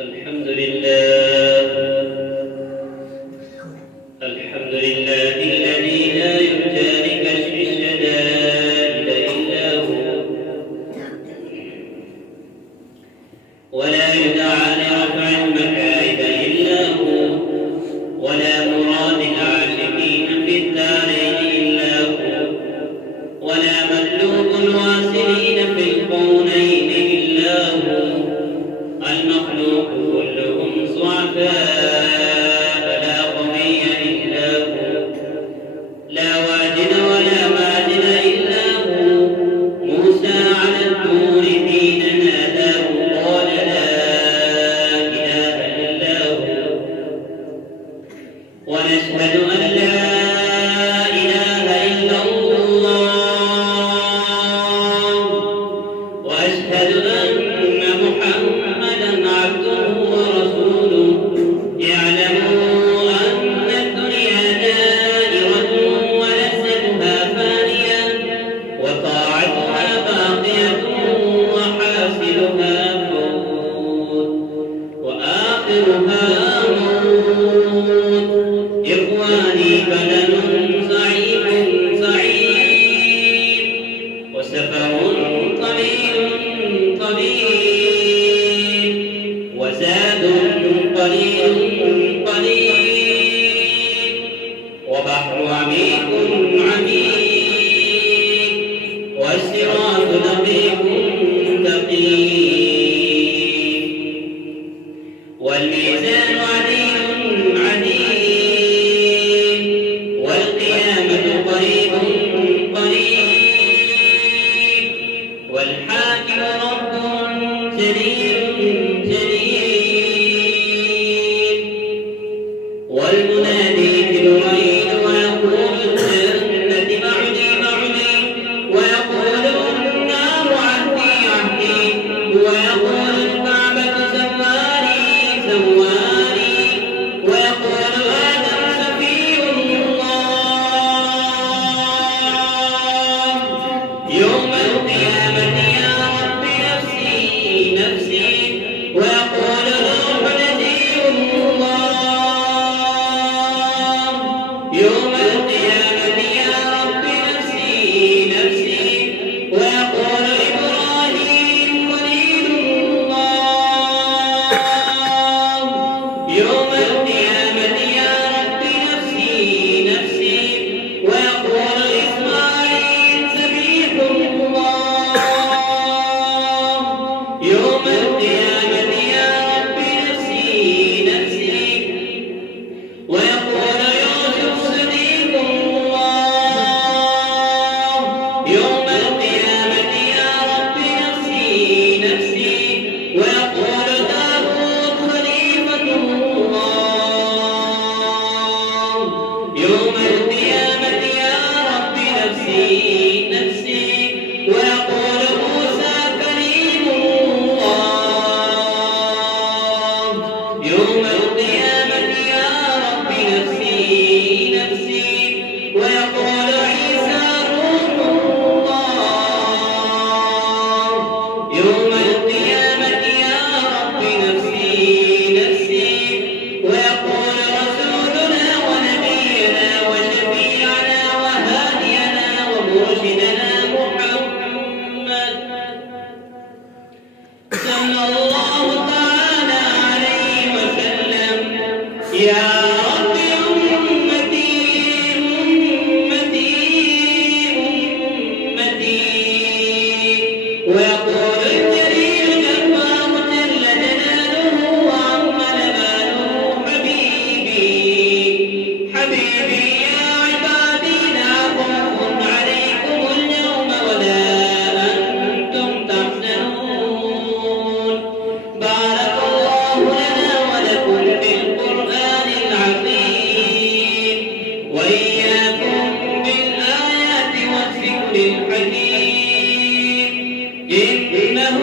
الحمد لله الحمد لله الذي لا يرجى لكشف الشدائد إلا هو ولا يدعى لرفع المكائد إلا هو ولا مراد العاشقين في الدارين إلا هو ولا مطلوب الواصلين في الكونين إلا هو المخلوق كلهم ضعفاء لا قوي إلا هو لا واجد ولا ماجد إلا هو موسى على الطور حين ناداه قال لا إله إلا هو ونشهد أن لا إله إلا الله وأشهد أن محمدا عبده ورسوله اعلموا أن الدنيا دائرة ولذتها فانية وطاعتها باقية وحاصلها فوت وآخرها موت إخواني بدن ضعيف ضعيف وسفر طويل طويل وزاد قليل قليل وبحر عميق عميق والصراط دقيق دقيق والميزان عديل عديل والقيامة قريب قريب والحاكم رب جليل جليل والمنادي جبريل ويقول الجنة بعدي بعدي ويقول النار عهدي عهدي ويقول الكعبة زواري زواري ويقول آدم سفي الله يوم القيامة يا رب نفسي نفسي ويقول روح نجي الله يوم القيامة يا رب نفسي نفسي ويقول إبراهيم خليل الله يوم القيامة يا رب نفسي نفسي ويقول إسماعيل ذبيح الله يوم القيامة يا رب نفسي نفسي ويقول يوسف صديق الله يوم القيامة يا رب نفسي نفسي ويقول داود خليفة الله يوم القيامة يا رب نفسي نفسي ويقول موسى كريم الله يوم القيامة يا رب نفسي نفسي ويقول عيسى روح الله يوم القيامة يا رب نفسي نفسي ويقول رسولنا ونبينا وشفيعنا وهادينا ومرشدنا محمد صلى الله تعالى عليه وسلم يا رب أمتي أمتي أمتي ويقول الجليل جبار جل جلاله وعم نباله حبيبي حبيبي يا عبادي لا خوف عليكم اليوم ولا أنتم تحزنون بارك الله لنا ولكم في القرآن العظيم وإياكم بالآيات والذكر الحكيم إنه